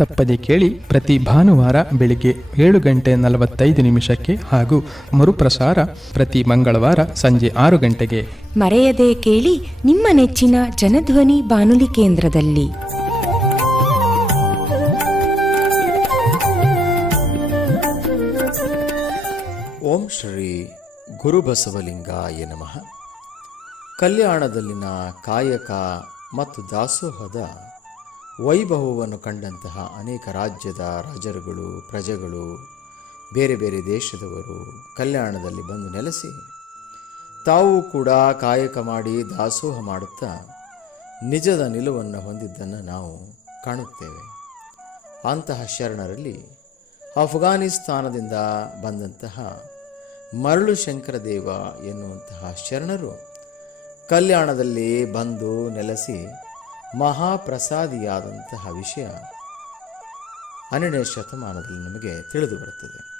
ತಪ್ಪದೆ ಕೇಳಿ ಪ್ರತಿ ಭಾನುವಾರ ಬೆಳಿಗ್ಗೆ ಏಳು ಗಂಟೆ ನಲವತ್ತೈದು ನಿಮಿಷಕ್ಕೆ ಹಾಗೂ ಮರುಪ್ರಸಾರ ಪ್ರತಿ ಮಂಗಳವಾರ ಸಂಜೆ ಆರು ಗಂಟೆಗೆ. ಮರೆಯದೆ ಕೇಳಿ ನಿಮ್ಮ ನೆಚ್ಚಿನ ಜನಧ್ವನಿ ಬಾನುಲಿ ಕೇಂದ್ರದಲ್ಲಿ. ಓಂ ಶ್ರೀ ಗುರುಬಸವಲಿಂಗಾಯ ನಮಃ. ಕಲ್ಯಾಣದಲ್ಲಿನ ಕಾಯಕ ಮತ್ತು ದಾಸೋಹದ ವೈಭವವನ್ನು ಕಂಡಂತಹ ಅನೇಕ ರಾಜ್ಯದ ರಾಜರುಗಳು, ಪ್ರಜೆಗಳು, ಬೇರೆ ಬೇರೆ ದೇಶದವರು ಕಲ್ಯಾಣದಲ್ಲಿ ಬಂದು ನೆಲೆಸಿ, ತಾವು ಕೂಡ ಕಾಯಕ ಮಾಡಿ ದಾಸೋಹ ಮಾಡುತ್ತಾ ನಿಜದ ನಿಲುವನ್ನು ಹೊಂದಿದ್ದನ್ನು ನಾವು ಕಾಣುತ್ತೇವೆ. ಅಂತಹ ಶರಣರಲ್ಲಿ ಅಫ್ಘಾನಿಸ್ತಾನದಿಂದ ಬಂದಂತಹ ಮರಳು ಶಂಕರದೇವ ಎನ್ನುವಂತಹ ಶರಣರು ಕಲ್ಯಾಣದಲ್ಲಿ ಬಂದು ನೆಲೆಸಿ ಮಹಾಪ್ರಸಾದಿಯಾದಂತಹ ವಿಷಯ ಹನ್ನೆರಡನೇ ಶತಮಾನದಲ್ಲಿ ನಮಗೆ ತಿಳಿದು ಬರುತ್ತದೆ.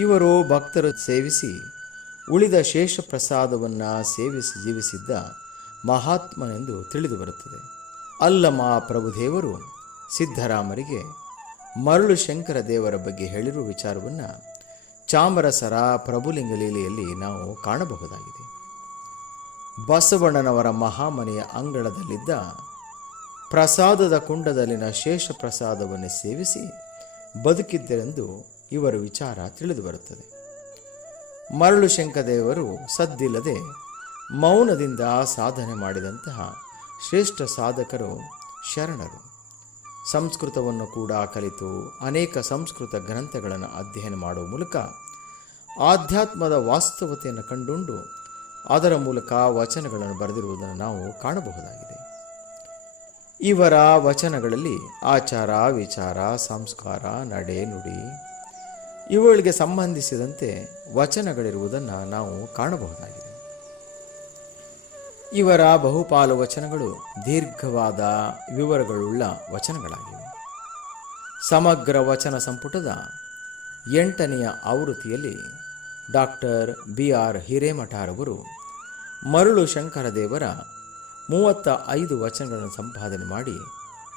ಇವರು ಭಕ್ತರು ಸೇವಿಸಿ ಉಳಿದ ಶೇಷ ಪ್ರಸಾದವನ್ನು ಸೇವಿಸಿ ಜೀವಿಸಿದ್ದ ಮಹಾತ್ಮನೆಂದು ತಿಳಿದು ಬರುತ್ತದೆ. ಅಲ್ಲಮ ಪ್ರಭುದೇವರು ಸಿದ್ಧರಾಮರಿಗೆ ಮರಳು ಶಂಕರ ದೇವರ ಬಗ್ಗೆ ಹೇಳಿರುವ ವಿಚಾರವನ್ನು ಚಾಮರಸರ ಪ್ರಭುಲಿಂಗಲೀಲೆಯಲ್ಲಿ ನಾವು ಕಾಣಬಹುದಾಗಿದೆ. ಬಸವಣ್ಣನವರ ಮಹಾಮನೆಯ ಅಂಗಳದಲ್ಲಿದ್ದ ಪ್ರಸಾದದ ಕುಂಡದಲ್ಲಿನ ಶೇಷ ಪ್ರಸಾದವನ್ನು ಸೇವಿಸಿ ಬದುಕಿದ್ದರೆಂದು ಇವರ ವಿಚಾರ ತಿಳಿದು ಬರುತ್ತದೆ. ಮರಳು ಶಂಕದೇವರು ಸದ್ದಿಲ್ಲದೆ ಮೌನದಿಂದ ಸಾಧನೆ ಮಾಡಿದಂತಹ ಶ್ರೇಷ್ಠ ಸಾಧಕರು ಶರಣರು. ಸಂಸ್ಕೃತವನ್ನು ಕೂಡ ಕಲಿತು ಅನೇಕ ಸಂಸ್ಕೃತ ಗ್ರಂಥಗಳನ್ನು ಅಧ್ಯಯನ ಮಾಡುವ ಮೂಲಕ ಆಧ್ಯಾತ್ಮದ ವಾಸ್ತವತೆಯನ್ನು ಕಂಡುಂಡು ಅದರ ಮೂಲಕ ವಚನಗಳನ್ನು ಬರೆದಿರುವುದನ್ನು ನಾವು ಕಾಣಬಹುದಾಗಿದೆ. ಇವರ ವಚನಗಳಲ್ಲಿ ಆಚಾರ, ವಿಚಾರ, ಸಂಸ್ಕಾರ, ನಡೆ, ನುಡಿ ಇವುಗಳಿಗೆ ಸಂಬಂಧಿಸಿದಂತೆ ವಚನಗಳಿರುವುದನ್ನು ನಾವು ಕಾಣಬಹುದಾಗಿದೆ. ಇವರ ಬಹುಪಾಲು ವಚನಗಳು ದೀರ್ಘವಾದ ವಿವರಗಳುಳ್ಳ ವಚನಗಳಾಗಿವೆ. ಸಮಗ್ರ ವಚನ ಸಂಪುಟದ ಎಂಟನೆಯ ಆವೃತ್ತಿಯಲ್ಲಿ ಡಾಕ್ಟರ್ ಬಿ ಆರ್ ಹಿರೇಮಠರವರು ಮರುಳು ಶಂಕರದೇವರ ಮೂವತ್ತ ಐದು ವಚನಗಳನ್ನು ಸಂಪಾದನೆ ಮಾಡಿ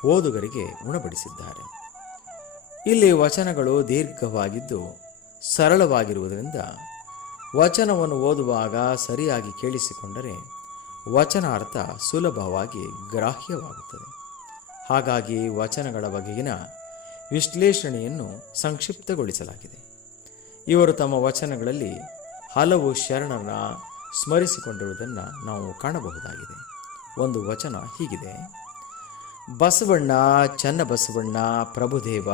ಓದುಗರಿಗೆ ಉಣಬಡಿಸಿದ್ದಾರೆ. ಇಲ್ಲಿ ವಚನಗಳು ದೀರ್ಘವಾಗಿದ್ದು ಸರಳವಾಗಿರುವುದರಿಂದ ವಚನವನ್ನು ಓದುವಾಗ ಸರಿಯಾಗಿ ಕೇಳಿಸಿಕೊಂಡರೆ ವಚನಾರ್ಥ ಸುಲಭವಾಗಿ ಗ್ರಾಹ್ಯವಾಗುತ್ತದೆ. ಹಾಗಾಗಿ ವಚನಗಳ ಬಗೆಗಿನ ವಿಶ್ಲೇಷಣೆಯನ್ನು ಸಂಕ್ಷಿಪ್ತಗೊಳಿಸಲಾಗಿದೆ. ಇವರು ತಮ್ಮ ವಚನಗಳಲ್ಲಿ ಹಲವು ಶರಣರನ್ನ ಸ್ಮರಿಸಿಕೊಂಡಿರುವುದನ್ನು ನಾವು ಕಾಣಬಹುದಾಗಿದೆ. ಒಂದು ವಚನ ಹೀಗಿದೆ. ಬಸವಣ್ಣ ಚನ್ನಬಸವಣ್ಣ ಪ್ರಭುದೇವ,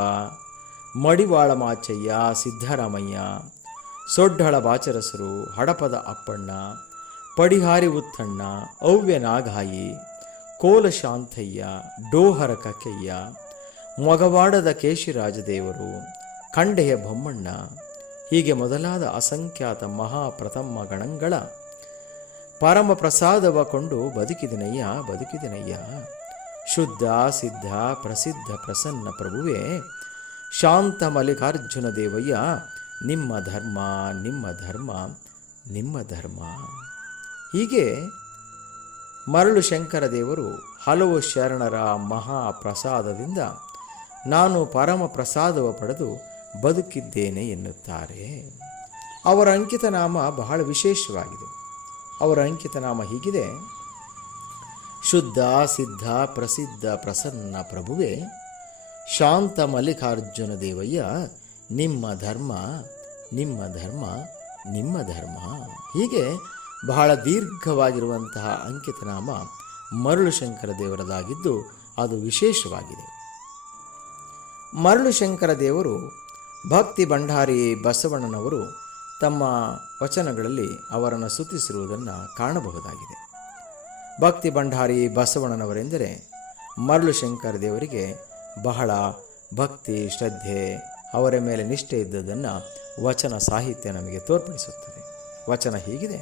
ಮಡಿವಾಳ ಮಾಚಯ್ಯ, ಸಿದ್ದರಾಮಯ್ಯ, ಸೊಡ್ಡಳ ಬಾಚರಸರು, ಹಡಪದ ಅಪ್ಪಣ್ಣ, ಪಡಿಹಾರಿ ಉತ್ತಣ್ಣ, ಅವ್ಯ ನಾಗಾಯಿ, ಕೋಲ ಶಾಂತಯ್ಯ ಡೋಹರ ಕಕ್ಕಯ್ಯ, ಮೊಗವಾಡದ ಕೇಶಿರಾಜದೇವರು ಖಂಡೆಯ ಬೊಮ್ಮಣ್ಣ ಹೀಗೆ ಮೊದಲಾದ ಅಸಂಖ್ಯಾತ ಮಹಾಪ್ರಥಮ ಗಣಗಳ ಪರಮ ಪ್ರಸಾದವ ಕೊಂಡು ಬದುಕಿದನಯ್ಯ ಬದುಕಿದನಯ್ಯ. ಶುದ್ಧ, ಸಿದ್ಧ, ಪ್ರಸಿದ್ಧ, ಪ್ರಸನ್ನ ಪ್ರಭುವೇ, ಶಾಂತ ಮಲ್ಲಿಕಾರ್ಜುನ ದೇವಯ್ಯ, ನಿಮ್ಮ ಧರ್ಮ ನಿಮ್ಮ ಧರ್ಮ ನಿಮ್ಮ ಧರ್ಮ. ಹೀಗೆ ಮರಳು ಶಂಕರ ದೇವರು ಹಲವು ಶರಣರ ಮಹಾ ಪ್ರಸಾದದಿಂದ ನಾನು ಪರಮ ಪ್ರಸಾದವ ಪಡೆದು ಬದುಕಿದ್ದೇನೆ ಎನ್ನುತ್ತಾರೆ. ಅವರ ಅಂಕಿತ ನಾಮ ಬಹಳ ವಿಶೇಷವಾಗಿದೆ. ಅವರ ಅಂಕಿತ ನಾಮ ಹೀಗಿದೆ. ಶುದ್ಧ, ಸಿದ್ಧ, ಪ್ರಸಿದ್ಧ, ಪ್ರಸನ್ನ ಪ್ರಭುವೆ, ಶಾಂತ ಮಲ್ಲಿಕಾರ್ಜುನ ದೇವಯ್ಯ, ನಿಮ್ಮ ಧರ್ಮ ನಿಮ್ಮ ಧರ್ಮ ನಿಮ್ಮ ಧರ್ಮ. ಹೀಗೆ ಬಹಳ ದೀರ್ಘವಾಗಿರುವಂತಹ ಅಂಕಿತನಾಮ ಮರಳು ಶಂಕರ ದೇವರದಾಗಿದ್ದು ಅದು ವಿಶೇಷವಾಗಿದೆ. ಮರಳು ಶಂಕರ ದೇವರು ಭಕ್ತಿ ಭಂಡಾರಿ ಬಸವಣ್ಣನವರು ತಮ್ಮ ವಚನಗಳಲ್ಲಿ ಅವರನ್ನು ಸುತ್ತಿಸಿರುವುದನ್ನು ಕಾಣಬಹುದಾಗಿದೆ. ಭಕ್ತಿ ಭಂಡಾರಿ ಬಸವಣ್ಣನವರೆಂದರೆ ಮರಳು ಶಂಕರ ದೇವರಿಗೆ ಬಹಳ ಭಕ್ತಿ, ಶ್ರದ್ಧೆ, ಅವರ ಮೇಲೆ ನಿಷ್ಠೆ ಇದ್ದದನ್ನು ವಚನ ಸಾಹಿತ್ಯ ನಮಗೆ ತೋರ್ಪಡಿಸುತ್ತದೆ. ವಚನ ಹೀಗಿದೆ,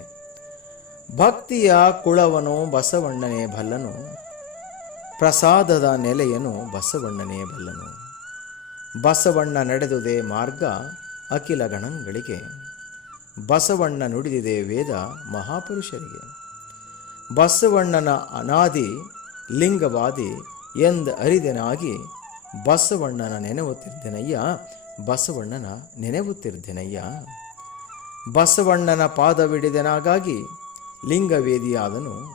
ಭಕ್ತಿಯ ಕುಳವನು ಬಸವಣ್ಣನೇ ಬಲ್ಲನು, ಪ್ರಸಾದದ ನೆಲೆಯನು ಬಸವಣ್ಣನೇ ಬಲ್ಲನು. ಬಸವಣ್ಣ ನಡೆದುದೇ ಮಾರ್ಗ ಅಖಿಲ ಗಣಗಳಿಗೆ. ಬಸವಣ್ಣ ನುಡಿದಿದೆ ವೇದ ಮಹಾಪುರುಷರಿಗೆ. ಬಸವಣ್ಣನ ಅನಾದಿ ಲಿಂಗವಾದಿ ಎಂದ ಅರಿದೆನಾಗಿ ಬಸವಣ್ಣನ ನೆನವುತ್ತಿದ್ದೆನಯ್ಯ ಬಸವಣ್ಣನ ನೆನೆಯುತ್ತಿರ್ದೆನಯ್ಯ ಬಸವಣ್ಣನ ಪಾದವಿಡಿದೆನಾಗಾಗಿ ಲಿಂಗವೇದಿಯಾದನು.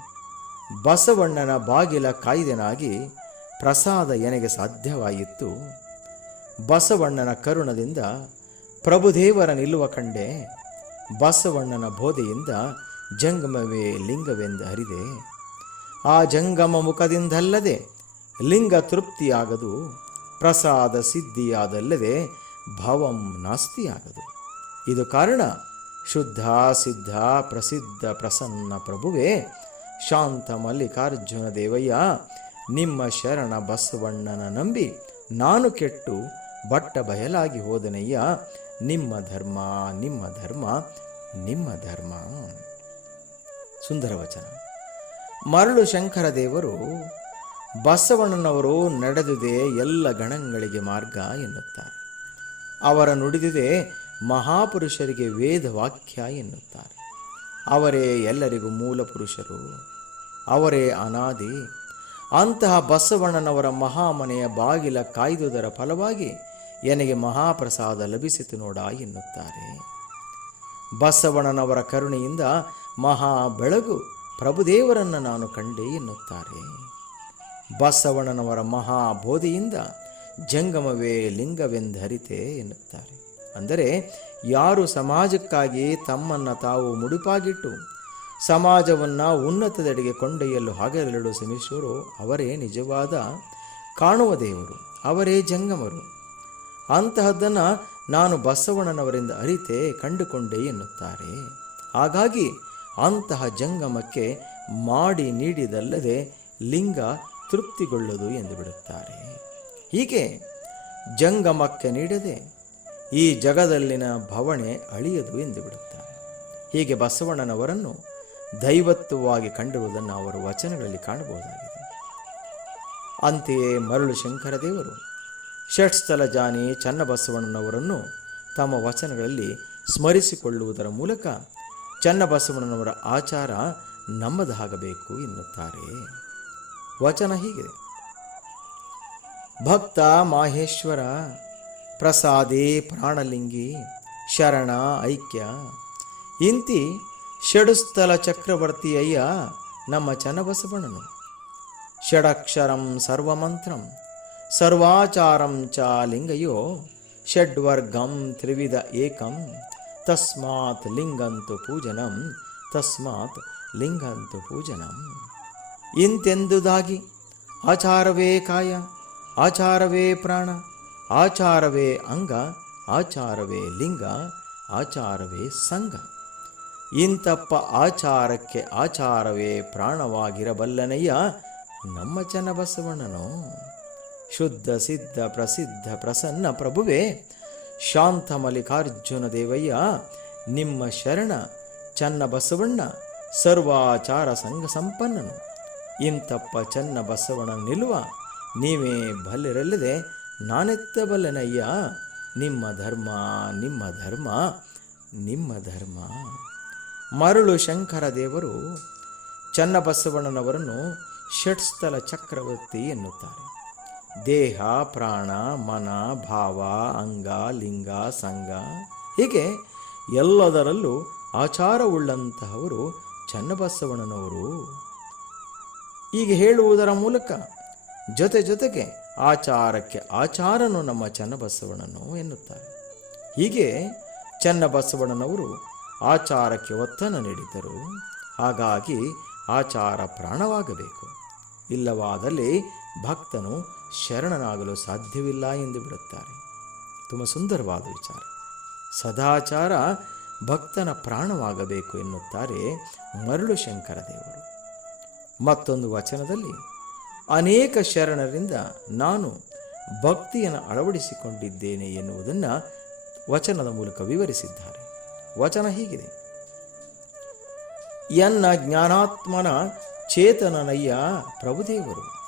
ಬಸವಣ್ಣನ ಬಾಗಿಲ ಕಾಯ್ದೆನಾಗಿ ಪ್ರಸಾದ ಎನಗೆ ಸಾಧ್ಯವಾಯಿತು. ಬಸವಣ್ಣನ ಕರುಣದಿಂದ ಪ್ರಭುದೇವರ ನಿಲ್ಲುವ ಕಂಡೆ ಬಸವಣ್ಣನ ಬೋಧೆಯಿಂದ ಜಂಗಮವೇ ಲಿಂಗವೆಂದು ಹರಿದೆ. ಆ ಜಂಗಮ ಮುಖದಿಂದಲ್ಲದೆ ಲಿಂಗ ತೃಪ್ತಿಯಾಗದು, ಪ್ರಸಾದ ಸಿದ್ಧಿಯಾದಲ್ಲದೆ ಭವಂ ನಾಸ್ತಿಯಾಗದು. ಇದು ಕಾರಣ ಶುದ್ಧ, ಸಿದ್ಧ, ಪ್ರಸಿದ್ಧ, ಪ್ರಸನ್ನ ಪ್ರಭುವೇ ಶಾಂತ ಮಲ್ಲಿಕಾರ್ಜುನ ದೇವಯ್ಯ, ನಿಮ್ಮ ಶರಣ ಬಸವಣ್ಣನ ನಂಬಿ ನಾನು ಕೆಟ್ಟು ಬಟ್ಟ ಬಯಲಾಗಿ ಹೋದನಯ್ಯ, ನಿಮ್ಮ ಧರ್ಮ ನಿಮ್ಮ ಧರ್ಮ ನಿಮ್ಮ ಧರ್ಮ. ಸುಂದರ ವಚನ ಮರಳು ಶಂಕರ ದೇವರು, ಬಸವಣ್ಣನವರು ನಡೆದಿದೆ ಎಲ್ಲ ಗಣಗಳಿಗೆ ಮಾರ್ಗ ಎನ್ನುತ್ತಾರೆ. ಅವರ ನುಡಿದಿದೆ ಮಹಾಪುರುಷರಿಗೆ ವೇದ ವಾಕ್ಯ ಎನ್ನುತ್ತಾರೆ. ಅವರೇ ಎಲ್ಲರಿಗೂ ಮೂಲ ಪುರುಷರು, ಅವರೇ ಅನಾದಿ. ಅಂತಹ ಬಸವಣ್ಣನವರ ಮಹಾಮನೆಯ ಬಾಗಿಲ ಕಾಯ್ದುದರ ಫಲವಾಗಿ ಎನಗೆ ಮಹಾಪ್ರಸಾದ ಲಭಿಸಿತು ನೋಡ ಎನ್ನುತ್ತಾರೆ. ಬಸವಣ್ಣನವರ ಕರುಣೆಯಿಂದ ಮಹಾ ಬೆಳಗು ಪ್ರಭುದೇವರನ್ನು ನಾನು ಕಂಡೆ ಎನ್ನುತ್ತಾರೆ. ಬಸವಣ್ಣನವರ ಮಹಾ ಬೋಧೆಯಿಂದ ಜಂಗಮವೇ ಲಿಂಗವೆಂದರಿತೆ ಎನ್ನುತ್ತಾರೆ. ಅಂದರೆ ಯಾರು ಸಮಾಜಕ್ಕಾಗಿ ತಮ್ಮನ್ನು ತಾವು ಮುಡುಪಾಗಿಟ್ಟು ಸಮಾಜವನ್ನು ಉನ್ನತದೆಡೆಗೆ ಕೊಂಡೊಯ್ಯಲು ಹಗಲಿರಲು ಶ್ರಮಿಸುವರು ಅವರೇ ನಿಜವಾದ ಕಾಣುವ ದೇವರು, ಅವರೇ ಜಂಗಮರು. ಅಂತಹದ್ದನ್ನು ನಾನು ಬಸವಣ್ಣನವರಿಂದ ಅರಿತೆ ಕಂಡುಕೊಂಡೆ ಎನ್ನುತ್ತಾರೆ. ಹಾಗಾಗಿ ಅಂತಹ ಜಂಗಮಕ್ಕೆ ಮಾಡಿ ನೀಡಿದಲ್ಲದೆ ಲಿಂಗ ತೃಪ್ತಿಗೊಳ್ಳದು ಎಂದು ಬಿಡುತ್ತಾರೆ. ಹೀಗೆ ಜಂಗಮಕ್ಕೆ ನೀಡದೆ ಈ ಜಗದಲ್ಲಿನ ಭವಣೆ ಅಳಿಯದು ಎಂದು ಬಿಡುತ್ತಾರೆ. ಹೀಗೆ ಬಸವಣ್ಣನವರನ್ನು ದೈವತ್ವವಾಗಿ ಕಂಡಿರುವುದನ್ನು ಅವರು ವಚನಗಳಲ್ಲಿ ಕಾಣಬಹುದಾಗಿದೆ. ಅಂತೆಯೇ ಮರಳು ಶಂಕರ ದೇವರು ಷಟ್ಸ್ಥಲ ಜಾನಿ ಚನ್ನಬಸವಣ್ಣನವರನ್ನು ತಮ್ಮ ವಚನಗಳಲ್ಲಿ ಸ್ಮರಿಸಿಕೊಳ್ಳುವುದರ ಮೂಲಕ ಚನ್ನಬಸವಣ್ಣನವರ ಆಚಾರ ನಮ್ಮದಾಗಬೇಕು ಎನ್ನುತ್ತಾರೆ. ವಚನ ಹೀಗಿದೆ. ಭಕ್ತ ಮಾಹೇಶ್ವರ, ಪ್ರಸಾದಿ ಪ್ರಾಣಲಿಂಗಿ, ಶರಣ ಐಕ್ಯ, ಇಂತಿ ಷಡುಸ್ಥಲ ಚಕ್ರವರ್ತಿಯಯ್ಯ ನಮ್ಮ ಚನ್ನಬಸವಣ್ಣನು. ಷಡಕ್ಷರಂ ಸರ್ವಮಂತ್ರಂ ಸರ್ವಾಚಾರಂ ಚ ಲಿಂಗಯೋ ಷಡ್ವರ್ಗಂ ತ್ರಿವಿಧ ಏಕಂ. ತಸ್ಮಾತ್ ಲಿಂಗಂತು ಪೂಜನಂ, ತಸ್ಮಾತ್ ಲಿಂಗಂತು ಪೂಜನಂ. ಇಂತೆಂದುದಾಗಿ ಆಚಾರವೇ ಕಾಯ, ಆಚಾರವೇ ಪ್ರಾಣ, ಆಚಾರವೇ ಅಂಗ, ಆಚಾರವೇ ಲಿಂಗ, ಆಚಾರವೇ ಸಂಘ. ಇಂತಪ್ಪ ಆಚಾರಕ್ಕೆ ಆಚಾರವೇ ಪ್ರಾಣವಾಗಿರಬಲ್ಲನಯ್ಯ ನಮ್ಮ ಚನ್ನಬಸವಣ್ಣನು. ಶುದ್ಧ, ಸಿದ್ಧ, ಪ್ರಸಿದ್ಧ, ಪ್ರಸನ್ನ ಪ್ರಭುವೆ ಶಾಂತ ಮಲ್ಲಿಕಾರ್ಜುನ ದೇವಯ್ಯ, ನಿಮ್ಮ ಶರಣ ಚನ್ನ ಬಸವಣ್ಣ ಸರ್ವಾಚಾರ ಸಂಘ ಸಂಪನ್ನನು. ಇಂತಪ್ಪ ಚನ್ನ ಬಸವಣ್ಣ ನಿಲ್ಲುವ, ನೀವೇ ಬಲ್ಲಿರಲ್ಲದೆ ನಾನೆತ್ತಬಲ್ಲನಯ್ಯ ನಿಮ್ಮ ಧರ್ಮ ನಿಮ್ಮ ಧರ್ಮ ನಿಮ್ಮ ಧರ್ಮ. ಮರಳು ಶಂಕರ ದೇವರು ಚನ್ನಬಸವಣ್ಣನವರನ್ನು ಷಟ್ಸ್ಥಲ ಚಕ್ರವರ್ತಿ ಎನ್ನುತ್ತಾರೆ. ದೇಹ, ಪ್ರಾಣ, ಮನ, ಭಾವ, ಅಂಗ, ಲಿಂಗ ಸಂಗ ಹೀಗೆ ಎಲ್ಲದರಲ್ಲೂ ಆಚಾರವುಳ್ಳಂತಹವರು ಚನ್ನಬಸವಣ್ಣನವರು. ಹೀಗೆ ಹೇಳುವುದರ ಮೂಲಕ ಜೊತೆ ಜೊತೆಗೆ ಆಚಾರಕ್ಕೆ ಆಚಾರನು ನಮ್ಮ ಚನ್ನಬಸವಣ್ಣನು ಎನ್ನುತ್ತಾರೆ. ಹೀಗೆ ಚನ್ನಬಸವಣ್ಣನವರು ಆಚಾರಕ್ಕೆ ಒತ್ತನ್ನು ನೀಡಿದ್ದರು. ಹಾಗಾಗಿ ಆಚಾರ ಪ್ರಾಣವಾಗಬೇಕು. ಇಲ್ಲವಾದಲ್ಲಿ ಭಕ್ತನು ಶರಣನಾಗಲು ಸಾಧ್ಯವಿಲ್ಲ ಎಂದು ಬಿಡುತ್ತಾರೆ. ತುಂಬ ಸುಂದರವಾದ ವಿಚಾರ. ಸದಾಚಾರ ಭಕ್ತನ ಪ್ರಾಣವಾಗಬೇಕು ಎನ್ನುತ್ತಾರೆ ಮರಳು ಶಂಕರ ದೇವರು. ಮತ್ತೊಂದು ವಚನದಲ್ಲಿ, ಅನೇಕ ಶರಣರಿಂದ ನಾನು ಭಕ್ತಿಯನ್ನು ಅಳವಡಿಸಿಕೊಂಡಿದ್ದೇನೆ ಎನ್ನುವುದನ್ನು ವಚನದ ಮೂಲಕ ವಿವರಿಸಿದ್ದಾರೆ. ವಚನ ಹೀಗಿದೆ. ಎನ್ನ ಜ್ಞಾನಾತ್ಮನ ಚೇತನನಯ್ಯ ಪ್ರಭುದೇವರು.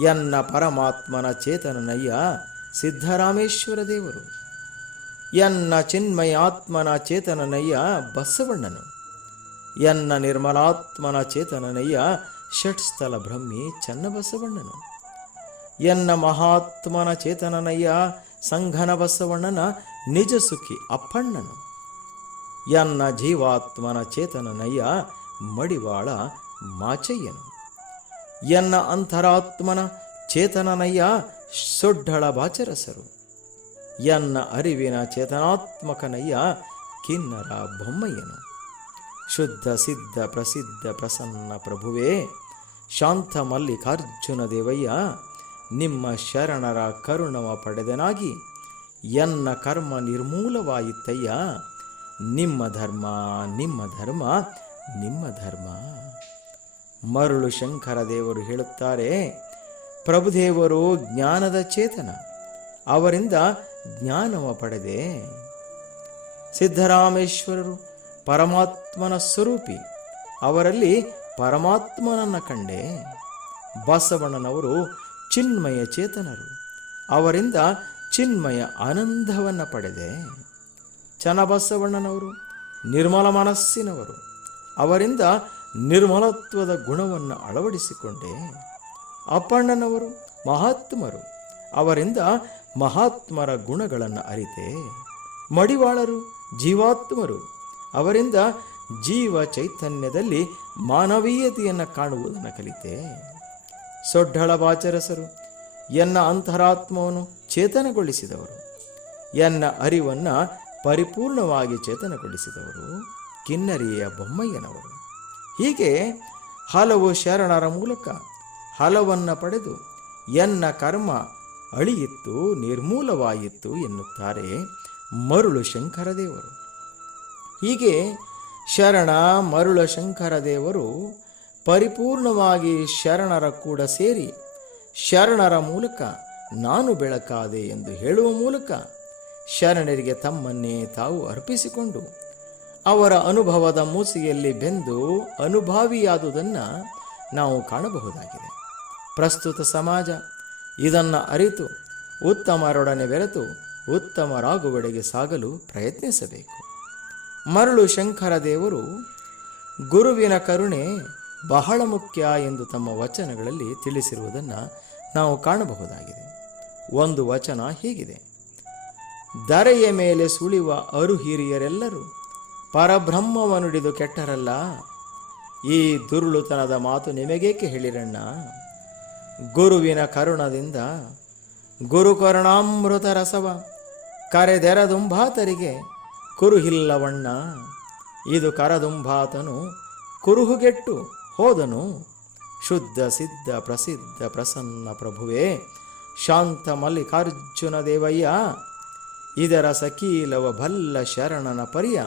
ಎನ್ನ ಪರಮಾತ್ಮನ ಚೇತನನಯ್ಯ ಸಿದ್ಧರಾಮೇಶ್ವರ ದೇವರು. ಎನ್ನ ಚಿನ್ಮಯಾತ್ಮನ ಚೇತನನಯ್ಯ ಬಸವಣ್ಣನು. ಎನ್ನ ನಿರ್ಮಲಾತ್ಮನ ಚೇತನನಯ್ಯ ಷಟ್ಸ್ಥಲ ಬ್ರಹ್ಮಿ ಚನ್ನಬಸವಣ್ಣನು. ಎನ್ನ ಮಹಾತ್ಮನ ಚೇತನನಯ್ಯ ಸಂಘನ ಬಸವಣ್ಣನ ನಿಜ ಸುಖಿ ಅಪ್ಪಣ್ಣನು. ಎನ್ನ ಜೀವಾತ್ಮನ ಚೇತನನಯ್ಯ ಮಡಿವಾಳ ಮಾಚಯ್ಯನು. ಎನ್ನ ಅಂತರಾತ್ಮನ ಚೇತನನಯ್ಯ ಸೊಡ್ಡಳ ಬಾಚರಸರು. ಎನ್ನ ಅರಿವಿನ ಚೇತನಾತ್ಮಕನಯ್ಯ ಕಿನ್ನರ ಬೊಮ್ಮಯ್ಯನು. ಶುದ್ಧ, ಸಿದ್ಧ, ಪ್ರಸಿದ್ಧ, ಪ್ರಸನ್ನ ಪ್ರಭುವೇ, ಶಾಂತ ಮಲ್ಲಿಕಾರ್ಜುನ ದೇವಯ್ಯ, ನಿಮ್ಮ ಶರಣರ ಕರುಣವ ಪಡೆದನಾಗಿ, ಎನ್ನ ಕರ್ಮ ನಿರ್ಮೂಲವಾಯಿತಯ್ಯ. ನಿಮ್ಮ ಧರ್ಮ ನಿಮ್ಮ ಧರ್ಮ ನಿಮ್ಮ ಧರ್ಮ. ಮರುಳು ಶಂಕರ ದೇವರು ಹೇಳುತ್ತಾರೆ, ಪ್ರಭುದೇವರು ಜ್ಞಾನದ ಚೇತನ, ಅವರಿಂದ ಜ್ಞಾನವ ಪಡೆದೆ. ಸಿದ್ಧರಾಮೇಶ್ವರರು ಪರಮಾತ್ಮನ ಸ್ವರೂಪಿ, ಅವರಲ್ಲಿ ಪರಮಾತ್ಮನನ್ನು ಕಂಡೆ. ಬಸವಣ್ಣನವರು ಚಿನ್ಮಯ ಚೇತನರು, ಅವರಿಂದ ಚಿನ್ಮಯ ಆನಂದವನ್ನು ಪಡೆದೆ. ಚನ್ನಬಸವಣ್ಣನವರು ನಿರ್ಮಲ ಮನಸ್ಸಿನವರು, ಅವರಿಂದ ನಿರ್ಮಲತ್ವದ ಗುಣವನ್ನು ಅಳವಡಿಸಿಕೊಂಡೇ. ಅಪ್ಪಣ್ಣನವರು, ಮಹಾತ್ಮರು, ಅವರಿಂದ ಮಹಾತ್ಮರ ಗುಣಗಳನ್ನು ಅರಿತೆ. ಮಡಿವಾಳರು, ಜೀವಾತ್ಮರು, ಅವರಿಂದ ಜೀವ ಚೈತನ್ಯದಲ್ಲಿ ಮಾನವೀಯತೆಯನ್ನು ಕಾಣುವುದನ್ನು ಕಲಿತೆ. ಸೊಡ್ಡಳ ಬಾಚರಸರು ಎನ್ನ ಅಂತರಾತ್ಮವನ್ನು ಚೇತನಗೊಳಿಸಿದವರು, ಎನ್ನ ಅರಿವನ್ನು ಪರಿಪೂರ್ಣವಾಗಿ ಚೇತನಗೊಳಿಸಿದವರು, ಕಿನ್ನರಿಯ ಬೊಮ್ಮಯ್ಯನವರು. ಹೀಗೆ ಹಲವು ಶರಣರ ಮೂಲಕ ಹಲವನ್ನು ಪಡೆದು ಎನ್ನ ಕರ್ಮ ಅಳಿಯಿತ್ತು ನಿರ್ಮೂಲವಾಯಿತು ಎನ್ನುತ್ತಾರೆ ಮರುಳು ಶಂಕರ ದೇವರು. ಹೀಗೆ ಶರಣ, ಮರುಳ ಶಂಕರ ದೇವರು ಪರಿಪೂರ್ಣವಾಗಿ ಶರಣರ ಕೂಡ ಸೇರಿ ಶರಣರ ಮೂಲಕ ನಾನು ಬೆಳಕಾದೆ ಎಂದು ಹೇಳುವ ಮೂಲಕ ಶರಣರಿಗೆ ತಮ್ಮನ್ನೇ ತಾವು ಅರ್ಪಿಸಿಕೊಂಡು ಅವರ ಅನುಭವದ ಮೂಸಿಯಲ್ಲಿ ಬೆಂದು ಅನುಭಾವಿಯಾದುದನ್ನು ನಾವು ಕಾಣಬಹುದಾಗಿದೆ. ಪ್ರಸ್ತುತ ಸಮಾಜ ಇದನ್ನು ಅರಿತು ಉತ್ತಮರೊಡನೆ ಬೆರೆತು ಉತ್ತಮರಾಗುವೆಡೆಗೆ ಸಾಗಲು ಪ್ರಯತ್ನಿಸಬೇಕು. ಮರಳು ಶಂಕರ ದೇವರು ಗುರುವಿನ ಕರುಣೆ ಬಹಳ ಮುಖ್ಯ ಎಂದು ತಮ್ಮ ವಚನಗಳಲ್ಲಿ ತಿಳಿಸಿರುವುದನ್ನು ನಾವು ಕಾಣಬಹುದಾಗಿದೆ. ಒಂದು ವಚನ ಹೀಗಿದೆ. ದರೆಯ ಮೇಲೆ ಸುಳಿವ ಅರು ಹಿರಿಯರೆಲ್ಲರೂ ಪರಬ್ರಹ್ಮವನುಡಿದು ಕೆಟ್ಟರಲ್ಲ? ಈ ದುರುಳುತನದ ಮಾತು ನಿಮಗೇಕೆ ಹೇಳಿರಣ್ಣ? ಗುರುವಿನ ಕರುಣದಿಂದ ಗುರುಕರುಣಾಮೃತ ರಸವ ಕರೆದೆರದುಂಬಾತರಿಗೆ ಕುರುಹಿಲ್ಲವಣ್ಣ. ಇದು ಕರದುಂಬಾತನು ಕುರುಹುಗೆಟ್ಟು ಹೋದನು. ಶುದ್ಧ, ಸಿದ್ಧ, ಪ್ರಸಿದ್ಧ, ಪ್ರಸನ್ನ ಪ್ರಭುವೇ, ಶಾಂತ ಮಲ್ಲಿಕಾರ್ಜುನ ದೇವಯ್ಯ, ಇದರ ಸಕೀಲವ ಭಲ್ಲ ಶರಣನ ಪರಿಯ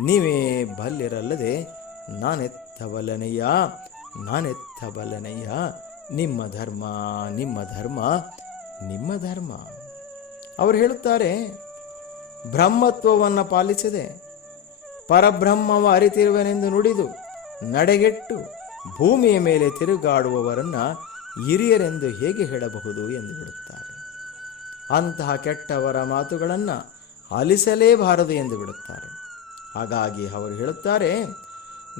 ನೀವೇ ಬಲ್ಲಿರಲ್ಲದೆ ನಾನೆತ್ತಬಲ್ಲನಯ್ಯ ನಾನೆತ್ತಬಲ್ಲನಯ್ಯ. ನಿಮ್ಮ ಧರ್ಮ ನಿಮ್ಮ ಧರ್ಮ ನಿಮ್ಮ ಧರ್ಮ. ಅವರು ಹೇಳುತ್ತಾರೆ, ಬ್ರಹ್ಮತ್ವವನ್ನು ಪಾಲಿಸದೆ ಪರಬ್ರಹ್ಮವ ಅರಿತಿರುವನೆಂದು ನುಡಿದು ನಡೆಗೆಟ್ಟು ಭೂಮಿಯ ಮೇಲೆ ತಿರುಗಾಡುವವರನ್ನು ಹಿರಿಯರೆಂದು ಹೇಗೆ ಹೇಳಬಹುದು ಎಂದು ಬಿಡುತ್ತಾರೆ ಅಂತಹ ಕೆಟ್ಟವರ ಮಾತುಗಳನ್ನು ಆಲಿಸಲೇಬಾರದು ಎಂದು ಬಿಡುತ್ತಾರೆ. ಹಾಗಾಗಿ ಅವರು ಹೇಳುತ್ತಾರೆ,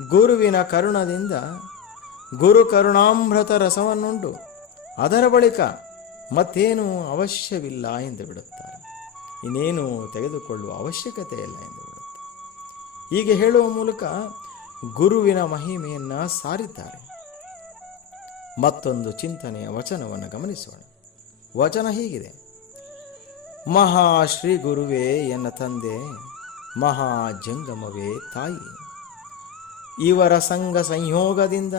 ಗುರುವಿನ ಕರುಣದಿಂದ ಗುರು ಕರುಣಾಮೃತ ರಸವನ್ನುಂಟು. ಅದರ ಬಳಿಕ ಮತ್ತೇನು ಅವಶ್ಯವಿಲ್ಲ ಎಂದು ಬಿಡುತ್ತಾರೆ. ಇನ್ನೇನು ತೆಗೆದುಕೊಳ್ಳುವ ಅವಶ್ಯಕತೆ ಇಲ್ಲ ಎಂದು ಬಿಡುತ್ತಾರೆ. ಹೀಗೆ ಹೇಳುವ ಮೂಲಕ ಗುರುವಿನ ಮಹಿಮೆಯನ್ನು ಸಾರಿದ್ದಾರೆ. ಮತ್ತೊಂದು ಚಿಂತನೆಯ ವಚನವನ್ನು ಗಮನಿಸೋಣ. ವಚನ ಹೀಗಿದೆ. ಮಹಾಶ್ರೀ ಗುರುವೇ ಎನ್ನ ತಂದೆ ಮಹಾ ಜಂಗಮವೇ ತಾಯಿ. ಇವರ ಸಂಘ ಸಂಯೋಗದಿಂದ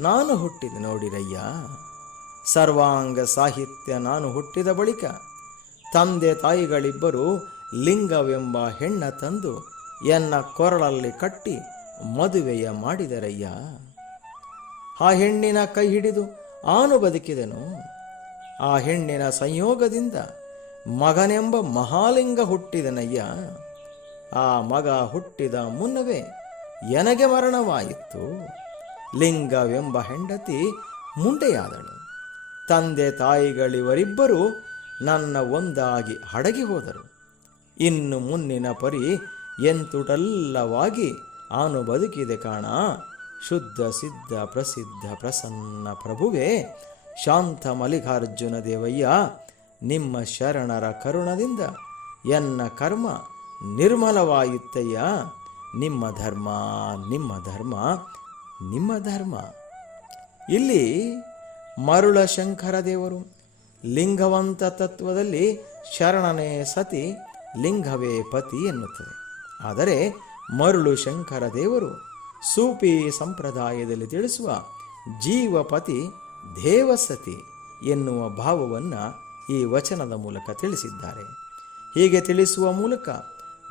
ನಾನು ಹುಟ್ಟಿದ ನೋಡಿರಯ್ಯ. ಸರ್ವಾಂಗ ಸಾಹಿತ್ಯ ನಾನು ಹುಟ್ಟಿದ ಬಳಿಕ ತಂದೆ ತಾಯಿಗಳಿಬ್ಬರು ಲಿಂಗವೆಂಬ ಹೆಣ್ಣ ತಂದು ಎನ್ನ ಕೊರಳಲ್ಲಿ ಕಟ್ಟಿ ಮದುವೆಯ ಮಾಡಿದರಯ್ಯ. ಆ ಹೆಣ್ಣಿನ ಕೈ ಹಿಡಿದು ಆನು ಬದುಕಿದನು. ಆ ಹೆಣ್ಣಿನ ಸಂಯೋಗದಿಂದ ಮಗನೆಂಬ ಮಹಾಲಿಂಗ ಹುಟ್ಟಿದನಯ್ಯ. ಆ ಮಗ ಹುಟ್ಟಿದ ಮುನ್ನವೇ ಎನಗೆ ಮರಣವಾಯಿತು. ಲಿಂಗವೆಂಬ ಹೆಂಡತಿ ಮುಂಡೆಯಾದಳು. ತಂದೆ ತಾಯಿಗಳಿವರಿಬ್ಬರು ನನ್ನ ಒಂದಾಗಿ ಹಡಗಿ ಹೋದರು. ಇನ್ನು ಮುನ್ನಿನ ಪರಿ ಎಂತುಟಲ್ಲವಾಗಿ ಆನು ಬದುಕಿದೆ ಕಾಣ. ಶುದ್ಧ, ಸಿದ್ಧ, ಪ್ರಸಿದ್ಧ, ಪ್ರಸನ್ನ ಪ್ರಭುವೇ, ಶಾಂತ ಮಲ್ಲಿಕಾರ್ಜುನ ದೇವಯ್ಯ, ನಿಮ್ಮ ಶರಣರ ಕರುಣದಿಂದ ಎನ್ನ ಕರ್ಮ ನಿರ್ಮಲವಾಯಿತಯ್ಯ ನಿಮ್ಮ ಧರ್ಮ ನಿಮ್ಮ ಧರ್ಮ ನಿಮ್ಮ ಧರ್ಮ. ಇಲ್ಲಿ ಮರುಳ ಶಂಕರ ದೇವರು ಲಿಂಗವಂತ ತತ್ವದಲ್ಲಿ ಶರಣನೇ ಸತಿ, ಲಿಂಗವೇ ಪತಿ ಎನ್ನುತ್ತದೆ. ಆದರೆ ಮರುಳು ಶಂಕರ ದೇವರು ಸೂಪಿ ಸಂಪ್ರದಾಯದಲ್ಲಿ ತಿಳಿಸುವ ಜೀವಪತಿ ದೇವಸತಿ ಎನ್ನುವ ಭಾವವನ್ನು ಈ ವಚನದ ಮೂಲಕ ತಿಳಿಸಿದ್ದಾರೆ. ಹೀಗೆ ತಿಳಿಸುವ ಮೂಲಕ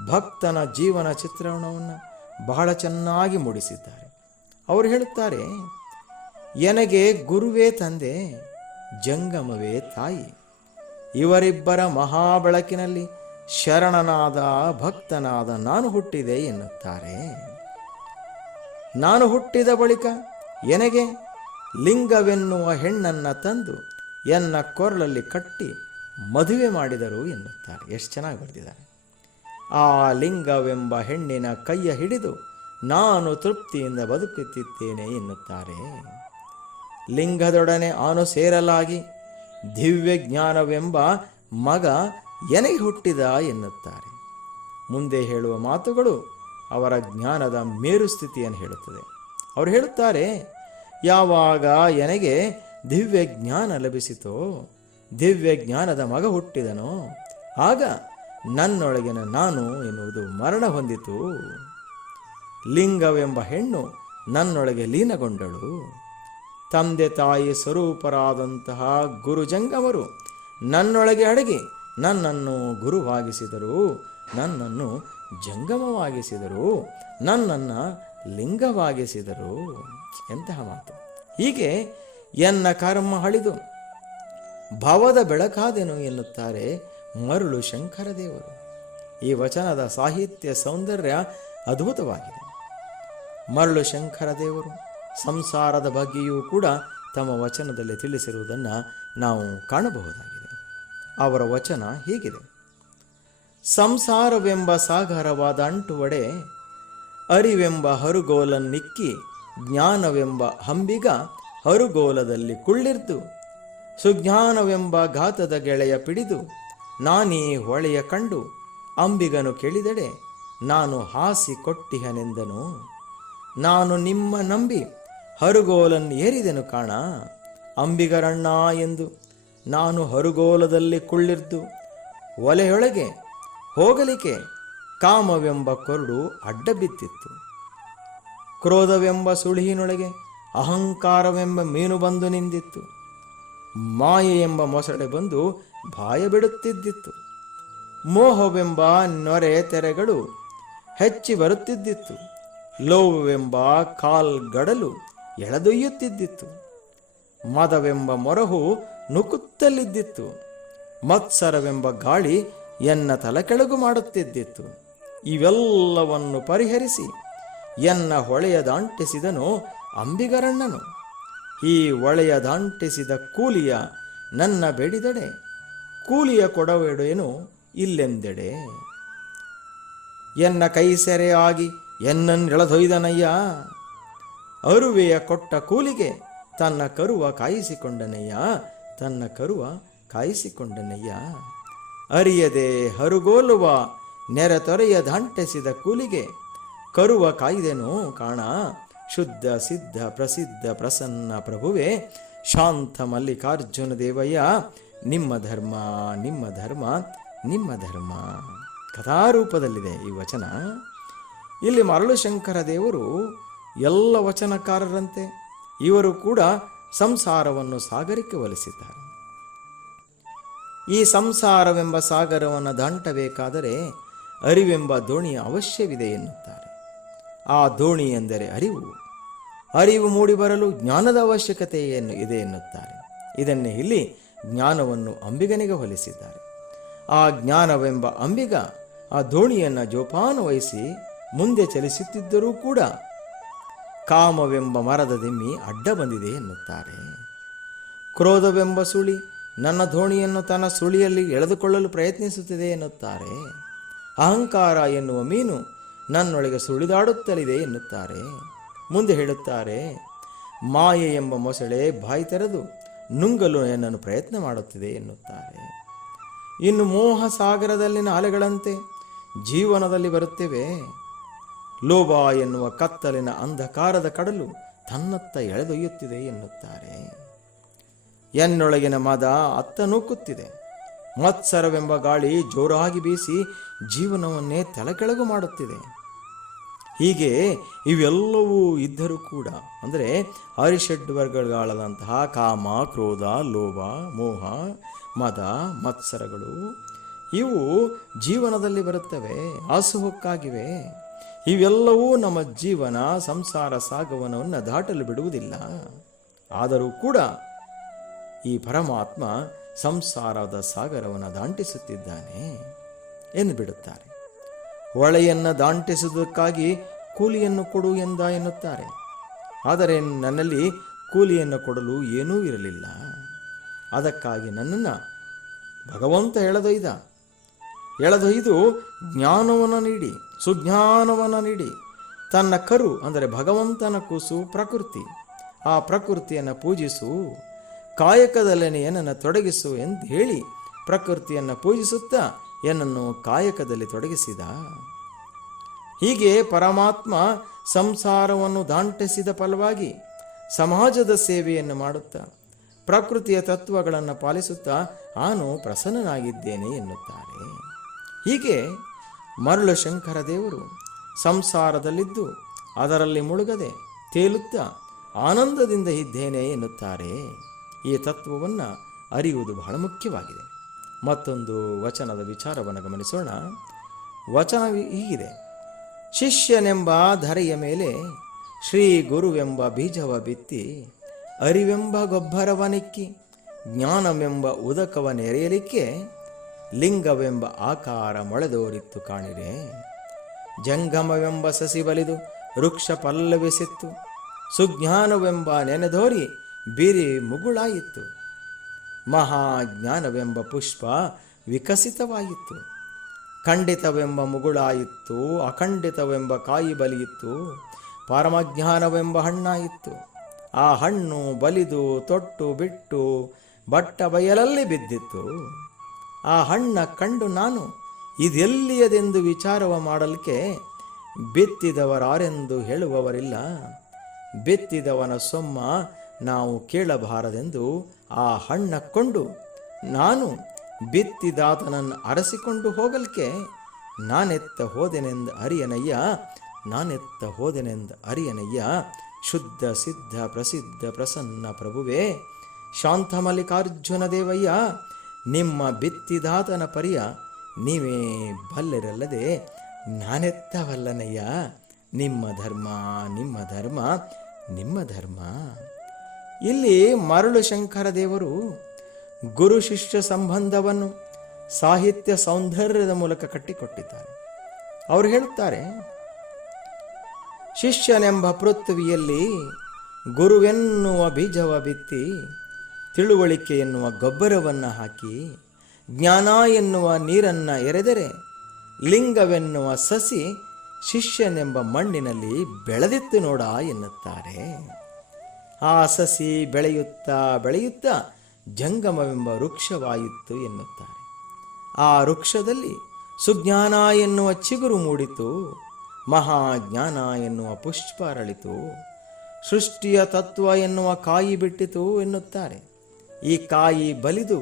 ಭಕ್ತನ ಜೀವನ ಚಿತ್ರಣವನ್ನು ಬಹಳ ಚೆನ್ನಾಗಿ ಮೂಡಿಸಿದ್ದಾರೆ. ಅವರು ಹೇಳುತ್ತಾರೆ, ಎನಗೆ ಗುರುವೇ ತಂದೆ, ಜಂಗಮವೇ ತಾಯಿ. ಇವರಿಬ್ಬರ ಮಹಾಬೆಳಕಿನಲ್ಲಿ ಶರಣನಾದ, ಭಕ್ತನಾದ ನಾನು ಹುಟ್ಟಿದೆ ಎನ್ನುತ್ತಾರೆ. ನಾನು ಹುಟ್ಟಿದ ಬಳಿಕ ಎನಗೆ ಲಿಂಗವೆನ್ನುವ ಹೆಣ್ಣನ್ನ ತಂದು ಎನ್ನ ಕೊರಳಲ್ಲಿ ಕಟ್ಟಿ ಮದುವೆ ಮಾಡಿದರು ಎನ್ನುತ್ತಾರೆ. ಎಷ್ಟು ಚೆನ್ನಾಗಿ ಬರೆದಿದ್ದಾರೆ. ಆ ಲಿಂಗವೆಂಬ ಹೆಣ್ಣಿನ ಕೈಯ ಹಿಡಿದು ನಾನು ತೃಪ್ತಿಯಿಂದ ಬದುಕುತ್ತಿದ್ದೇನೆ ಎನ್ನುತ್ತಾರೆ. ಲಿಂಗದೊಡನೆ ಆನು ಸೇರಲಾಗಿ ದಿವ್ಯ ಜ್ಞಾನವೆಂಬ ಮಗ ಎನಗೆ ಹುಟ್ಟಿದ ಎನ್ನುತ್ತಾರೆ. ಮುಂದೆ ಹೇಳುವ ಮಾತುಗಳು ಅವರ ಜ್ಞಾನದ ಮೇರುಸ್ಥಿತಿಯನ್ನು ಹೇಳುತ್ತದೆ. ಅವರು ಹೇಳುತ್ತಾರೆ, ಯಾವಾಗ ಎನಗೆ ದಿವ್ಯ ಜ್ಞಾನ ಲಭಿಸಿತೋ, ದಿವ್ಯ ಜ್ಞಾನದ ಮಗ ಹುಟ್ಟಿದನೋ, ಆಗ ನನ್ನೊಳಗಿನ ನಾನು ಎನ್ನುವುದು ಮರಣ ಹೊಂದಿತು. ಲಿಂಗವೆಂಬ ಹೆಣ್ಣು ನನ್ನೊಳಗೆ ಲೀನಗೊಂಡಳು. ತಂದೆ ತಾಯಿ ಸ್ವರೂಪರಾದಂತಹ ಗುರುಜಂಗಮರು ನನ್ನೊಳಗೆ ಅಡಗಿ ನನ್ನನ್ನು ಗುರುವಾಗಿಸಿದರು. ನನ್ನನ್ನು ಜಂಗಮವಾಗಿಸಿದರು. ನನ್ನನ್ನು ಲಿಂಗವಾಗಿಸಿದರು. ಎಂತಹ ಮಾತು. ಹೀಗೆ ಎನ್ನ ಕರ್ಮ ಹಳಿದು ಭವದ ಬೆಳಕಾದೆನು ಎನ್ನುತ್ತಾರೆ ಮರುಳು ಶಂಕರ ದೇವರು ಈ ವಚನದ ಸಾಹಿತ್ಯ ಸೌಂದರ್ಯ ಅದ್ಭುತವಾಗಿದೆ. ಮರಳು ಶಂಕರ ದೇವರು ಸಂಸಾರದ ಬಗ್ಗೆಯೂ ಕೂಡ ತಮ್ಮ ವಚನದಲ್ಲಿ ತಿಳಿಸಿರುವುದನ್ನು ನಾವು ಕಾಣಬಹುದಾಗಿದೆ. ಅವರ ವಚನ ಹೀಗಿದೆ. ಸಂಸಾರವೆಂಬ ಸಾಗರವಾದ ಅಂಟುವಡೆ, ಅರಿವೆಂಬ ಹರುಗೋಲನ್ನಿಕ್ಕಿ ಜ್ಞಾನವೆಂಬ ಹಂಬಿಗ ಹರುಗೋಲದಲ್ಲಿ ಕುಳ್ಳಿರ್ದು, ಸುಜ್ಞಾನವೆಂಬ ಘಾತದ ಗೆಳೆಯ ಪಿಡಿದು ನಾನೀ ಹೊಳೆಯ ಕಂಡು ಅಂಬಿಗನು ಕೇಳಿದಡೆ, ನಾನು ಹಾಸಿ ಕೊಟ್ಟಿಹನೆಂದನು. ನಾನು ನಿಮ್ಮ ನಂಬಿ ಹರುಗೋಲನ್ನು ಏರಿದೆನು ಕಾಣ. ಅಂಬಿಗರಣ್ಣ ಎಂದು ನಾನು ಹರುಗೋಲದಲ್ಲಿ ಕುಳ್ಳಿರ್ದು, ಒಲೆಯೊಳಗೆ ಹೋಗಲಿಕ್ಕೆ ಕಾಮವೆಂಬ ಕೊರಡು ಅಡ್ಡ ಬಿದ್ದಿತ್ತು ಕ್ರೋಧವೆಂಬ ಸುಳಿಹಿನೊಳಗೆ ಅಹಂಕಾರವೆಂಬ ಮೀನು ಬಂದು ನಿಂದಿತ್ತು. ಮಾಯೆ ಎಂಬ ಮೊಸಳೆ ಬಂದು ಬಾಯ ಬಿಡುತ್ತಿದ್ದಿತ್ತು. ಮೋಹವೆಂಬ ನೊರೆ ತೆರೆಗಳು ಹೆಚ್ಚಿ ಬರುತ್ತಿದ್ದಿತ್ತು. ಲೋಭವೆಂಬ ಕಾಲ್ಗಡಲು ಎಳೆದೊಯ್ಯುತ್ತಿದ್ದಿತ್ತು. ಮದವೆಂಬ ಮೊರಹು ನುಕುತ್ತಲಿದ್ದಿತ್ತು. ಮತ್ಸರವೆಂಬ ಗಾಳಿ ಎನ್ನ ತಲೆಕೆಳಗು ಮಾಡುತ್ತಿದ್ದಿತ್ತು. ಇವೆಲ್ಲವನ್ನು ಪರಿಹರಿಸಿ ಎನ್ನ ಹೊಳೆಯ ದಾಂಟಿಸಿದನು ಅಂಬಿಗರಣ್ಣನು. ಈ ಒಳೆಯ ದಾಂಟಿಸಿದ ಕೂಲಿಯ ನನ್ನ ಬೇಡಿದಡೆ ಕೂಲಿಯ ಕೊಡವೆಡೇನು ಇಲ್ಲೆಂದೆಡೆ? ಎನ್ನ ಕೈ ಸೆರೆ ಆಗಿ ಎನ್ನನ್ನೆಳೆದೊಯ್ದನಯ್ಯ ಅರುವೆಯ ಕೊಟ್ಟ ಕೂಲಿಗೆ ತನ್ನ ಕರುವ ಕಾಯಿಸಿಕೊಂಡನಯ್ಯ? ತನ್ನ ಕರುವ ಕಾಯಿಸಿಕೊಂಡನಯ್ಯ? ಅರಿಯದೆ ಹರುಗೋಲುವ ನೆರೆತೊರೆಯ ದಂಟೆಸಿದ ಕೂಲಿಗೆ ಕರುವ ಕಾಯ್ದೆನು ಕಾಣ? ಶುದ್ಧ, ಸಿದ್ಧ, ಪ್ರಸಿದ್ಧ, ಪ್ರಸನ್ನ ಪ್ರಭುವೇ ಶಾಂತ ಮಲ್ಲಿಕಾರ್ಜುನ ದೇವಯ್ಯ ನಿಮ್ಮ ಧರ್ಮ ನಿಮ್ಮ ಧರ್ಮ ನಿಮ್ಮ ಧರ್ಮ. ಕಥಾರೂಪದಲ್ಲಿದೆ ಈ ವಚನ. ಇಲ್ಲಿ ಮರಳು ಶಂಕರ ದೇವರು ಎಲ್ಲ ವಚನಕಾರರಂತೆ, ಇವರು ಕೂಡ ಸಂಸಾರವನ್ನು ಸಾಗರಕ್ಕೆ ಒಲಿಸಿದ್ದಾರೆ. ಈ ಸಂಸಾರವೆಂಬ ಸಾಗರವನ್ನು ದಾಂಟಬೇಕಾದರೆ ಅರಿವೆಂಬ ದೋಣಿಯ ಅವಶ್ಯವಿದೆ ಎನ್ನುತ್ತಾರೆ. ಆ ದೋಣಿ ಎಂದರೆ ಅರಿವು. ಅರಿವು ಮೂಡಿಬರಲು ಜ್ಞಾನದ ಅವಶ್ಯಕತೆಯನ್ನು ಇದೆ ಎನ್ನುತ್ತಾರೆ. ಇದನ್ನೇ ಇಲ್ಲಿ ಜ್ಞಾನವನ್ನು ಅಂಬಿಗನಿಗೆ ಹೋಲಿಸಿದ್ದಾರೆ. ಆ ಜ್ಞಾನವೆಂಬ ಅಂಬಿಗ ಆ ದೋಣಿಯನ್ನು ಜೋಪಾನ ವಹಿಸಿ ಮುಂದೆ ಚಲಿಸುತ್ತಿದ್ದರೂ ಕೂಡ ಕಾಮವೆಂಬ ಮರದ ದಿಮ್ಮಿ ಅಡ್ಡ ಬಂದಿದೆ ಎನ್ನುತ್ತಾರೆ. ಕ್ರೋಧವೆಂಬ ಸುಳಿ ನನ್ನ ದೋಣಿಯನ್ನು ತನ್ನ ಸುಳಿಯಲ್ಲಿ ಎಳೆದುಕೊಳ್ಳಲು ಪ್ರಯತ್ನಿಸುತ್ತಿದೆ ಎನ್ನುತ್ತಾರೆ. ಅಹಂಕಾರ ಎನ್ನುವ ಮೀನು ನನ್ನೊಳಗೆ ಸುಳಿದಾಡುತ್ತಲಿದೆ ಎನ್ನುತ್ತಾರೆ. ಮುಂದೆ ಹೇಳುತ್ತಾರೆ, ಮಾಯೆ ಎಂಬ ಮೊಸಳೆ ಬಾಯಿ ತೆರೆದು ನುಂಗಲು ನನ್ನನ್ನು ಪ್ರಯತ್ನ ಮಾಡುತ್ತಿದೆ ಎನ್ನುತ್ತಾರೆ. ಇನ್ನು ಮೋಹ ಸಾಗರದಲ್ಲಿನ ಅಲೆಗಳಂತೆ ಜೀವನದಲ್ಲಿ ಬರುತ್ತೇವೆ. ಲೋಭ ಎನ್ನುವ ಕತ್ತಲಿನ ಅಂಧಕಾರದ ಕಡಲು ತನ್ನತ್ತ ಎಳೆದೊಯ್ಯುತ್ತಿದೆ ಎನ್ನುತ್ತಾರೆ. ಎನ್ನೊಳಗಿನ ಮದ ಅತ್ತ ನೂಕುತ್ತಿದೆ ಮತ್ಸರವೆಂಬ ಗಾಳಿ ಜೋರಾಗಿ ಬೀಸಿ ಜೀವನವನ್ನೇ ತಲೆಕೆಳಗು ಮಾಡುತ್ತಿದೆ. ಹೀಗೆ ಇವೆಲ್ಲವೂ ಇದ್ದರೂ ಕೂಡ, ಅಂದರೆ ಹರಿಷಡ್ ವರ್ಗಗಳಾದಂತಹ ಕಾಮ, ಕ್ರೋಧ, ಲೋಭ, ಮೋಹ, ಮದ, ಮತ್ಸರಗಳು, ಇವು ಜೀವನದಲ್ಲಿ ಬರುತ್ತವೆ ಆಸುಹೊಕ್ಕಾಗಿವೆ ಇವೆಲ್ಲವೂ ನಮ್ಮ ಜೀವನ, ಸಂಸಾರ ಸಾಗವನವನ್ನು ದಾಟಲು ಬಿಡುವುದಿಲ್ಲ. ಆದರೂ ಕೂಡ ಈ ಪರಮಾತ್ಮ ಸಂಸಾರದ ಸಾಗರವನ್ನು ದಾಂಟಿಸುತ್ತಿದ್ದಾನೆ ಎಂದು ಬಿಡುತ್ತಾರೆ. ಹೊಳೆಯನ್ನು ದಾಂಟಿಸುವುದಕ್ಕಾಗಿ ಕೂಲಿಯನ್ನು ಕೊಡು ಎಂದ ಎನ್ನುತ್ತಾರೆ. ಆದರೆ ನನ್ನಲ್ಲಿ ಕೂಲಿಯನ್ನು ಕೊಡಲು ಏನೂ ಇರಲಿಲ್ಲ. ಅದಕ್ಕಾಗಿ ನನ್ನನ್ನು ಭಗವಂತ ಎಳೆದೊಯ್ದ. ಎಳೆದೊಯ್ದು ಜ್ಞಾನವನ್ನು ನೀಡಿ, ಸುಜ್ಞಾನವನ್ನು ನೀಡಿ. ತನ್ನ ಕರು ಅಂದರೆ ಭಗವಂತನ ಕೂಸು ಪ್ರಕೃತಿ. ಆ ಪ್ರಕೃತಿಯನ್ನು ಪೂಜಿಸು ಕಾಯಕದಲ್ಲೇ ಏನನ್ನು ತೊಡಗಿಸು ಎಂದು ಹೇಳಿ ಪ್ರಕೃತಿಯನ್ನು ಪೂಜಿಸುತ್ತಾ ಏನನ್ನು ಕಾಯಕದಲ್ಲಿ ತೊಡಗಿಸಿದ? ಹೀಗೆ ಪರಮಾತ್ಮ ಸಂಸಾರವನ್ನು ದಾಂಟಿಸಿದ ಫಲವಾಗಿ ಸಮಾಜದ ಸೇವೆಯನ್ನು ಮಾಡುತ್ತಾ, ಪ್ರಕೃತಿಯ ತತ್ವಗಳನ್ನು ಪಾಲಿಸುತ್ತಾ ನಾನು ಪ್ರಸನ್ನನಾಗಿದ್ದೇನೆ ಎನ್ನುತ್ತಾರೆ. ಹೀಗೆ ಮರಳು ಶಂಕರ ದೇವರು ಸಂಸಾರದಲ್ಲಿದ್ದು ಅದರಲ್ಲಿ ಮುಳುಗದೆ ತೇಲುತ್ತಾ ಆನಂದದಿಂದ ಇದ್ದೇನೆ ಎನ್ನುತ್ತಾರೆ. ಈ ತತ್ವವನ್ನು ಅರಿಯುವುದು ಬಹಳ ಮುಖ್ಯವಾಗಿದೆ. ಮತ್ತೊಂದು ವಚನದ ವಿಚಾರವನ್ನು ಗಮನಿಸೋಣ. ವಚನ ಹೀಗಿದೆ. ಶಿಷ್ಯನೆಂಬ ಧರೆಯ ಮೇಲೆ ಶ್ರೀ ಗುರುವೆಂಬ ಬೀಜವ ಬಿತ್ತಿ ಅರಿವೆಂಬ ಗೊಬ್ಬರವನಿಕ್ಕಿ ಜ್ಞಾನವೆಂಬ ಉದಕವ ನೆರೆಯಲಿಕ್ಕೆ ಲಿಂಗವೆಂಬ ಆಕಾರ ಮೊಳೆದೋರಿತ್ತು ಕಾಣಿರೆ. ಜಂಗಮವೆಂಬ ಸಸಿ ಬಲಿದು ವೃಕ್ಷ ಪಲ್ಲವಿಸಿತ್ತು ಸುಜ್ಞಾನವೆಂಬ ನೆನೆದೋರಿ ಬಿರಿ ಮುಗುಳಾಯಿತು ಮಹಾಜ್ಞಾನವೆಂಬ ಪುಷ್ಪ ವಿಕಸಿತವಾಯಿತು ಖಂಡಿತವೆಂಬ ಮುಗುಳಾಯಿತ್ತು, ಅಖಂಡಿತವೆಂಬ ಕಾಯಿ ಬಲಿಯಿತ್ತು ಪರಮಜ್ಞಾನವೆಂಬ ಹಣ್ಣಾಯಿತ್ತು. ಆ ಹಣ್ಣು ಬಲಿದು, ತೊಟ್ಟು, ಬಿಟ್ಟು, ಬಟ್ಟ ಬಯಲಲ್ಲಿ ಬಿದ್ದಿತ್ತು. ಆ ಹಣ್ಣ ಕಂಡು ನಾನು, ಇದೆಲ್ಲಿಯದೆಂದು ವಿಚಾರವ ಮಾಡಲಿಕ್ಕೆ ಬಿತ್ತಿದವರಾರೆಂದು ಹೇಳುವವರಿಲ್ಲ. ಬಿತ್ತಿದವನ ಸೊಮ್ಮ ನಾವು ಕೇಳಬಾರದೆಂದು ಆ ಹಣ್ಣಕ್ಕೊಂಡು ನಾನು ಬಿತ್ತಿದಾತನನ್ನು ಅರಸಿಕೊಂಡು ಹೋಗಲಿಕ್ಕೆ ನಾನೆತ್ತ ಹೋದೆನೆಂದು ಅರಿಯನಯ್ಯ, ನಾನೆತ್ತ ಹೋದೆನೆಂದು ಅರಿಯನಯ್ಯ, ಶುದ್ಧ, ಸಿದ್ಧ, ಪ್ರಸಿದ್ಧ, ಪ್ರಸನ್ನ ಪ್ರಭುವೇ ಶಾಂತಮಲ್ಲಿಕಾರ್ಜುನ ದೇವಯ್ಯ, ನಿಮ್ಮ ಬಿತ್ತಿದಾತನ ಪರಿಯ ನೀವೇ ಬಲ್ಲರಲ್ಲದೆ ನಾನೆತ್ತವಲ್ಲನಯ್ಯ. ನಿಮ್ಮ ಧರ್ಮ ನಿಮ್ಮ ಧರ್ಮ ನಿಮ್ಮ ಧರ್ಮ. ಇಲ್ಲಿ ಮರಳು ಶಂಕರ ದೇವರು ಗುರು ಶಿಷ್ಯ ಸಂಬಂಧವನ್ನು ಸಾಹಿತ್ಯ ಸೌಂದರ್ಯದ ಮೂಲಕ ಕಟ್ಟಿಕೊಟ್ಟಿದ್ದಾರೆ. ಅವರು ಹೇಳುತ್ತಾರೆ ಶಿಷ್ಯನೆಂಬ ಪೃಥ್ವಿಯಲ್ಲಿ ಗುರುವೆನ್ನುವ ಬೀಜವ ಬಿತ್ತಿ ತಿಳುವಳಿಕೆ ಎನ್ನುವ ಗೊಬ್ಬರವನ್ನು ಹಾಕಿ ಜ್ಞಾನ ಎನ್ನುವ ನೀರನ್ನು ಎರೆದರೆ ಲಿಂಗವೆನ್ನುವ ಸಸಿ ಶಿಷ್ಯನೆಂಬ ಮಣ್ಣಿನಲ್ಲಿ ಬೆಳೆದಿತ್ತು ನೋಡ ಎನ್ನುತ್ತಾರೆ. ಆ ಸಸಿ ಬೆಳೆಯುತ್ತಾ ಬೆಳೆಯುತ್ತಾ ಜಂಗಮವೆಂಬ ವೃಕ್ಷವಾಯಿತು ಎನ್ನುತ್ತಾರೆ. ಆ ವೃಕ್ಷದಲ್ಲಿ ಸುಜ್ಞಾನ ಎನ್ನುವ ಚಿಗುರು ಮೂಡಿತು, ಮಹಾಜ್ಞಾನ ಎನ್ನುವ ಪುಷ್ಪ ಅರಳಿತು, ಸೃಷ್ಟಿಯ ತತ್ವ ಎನ್ನುವ ಕಾಯಿ ಬಿಟ್ಟಿತು ಎನ್ನುತ್ತಾರೆ. ಈ ಕಾಯಿ ಬಲಿದು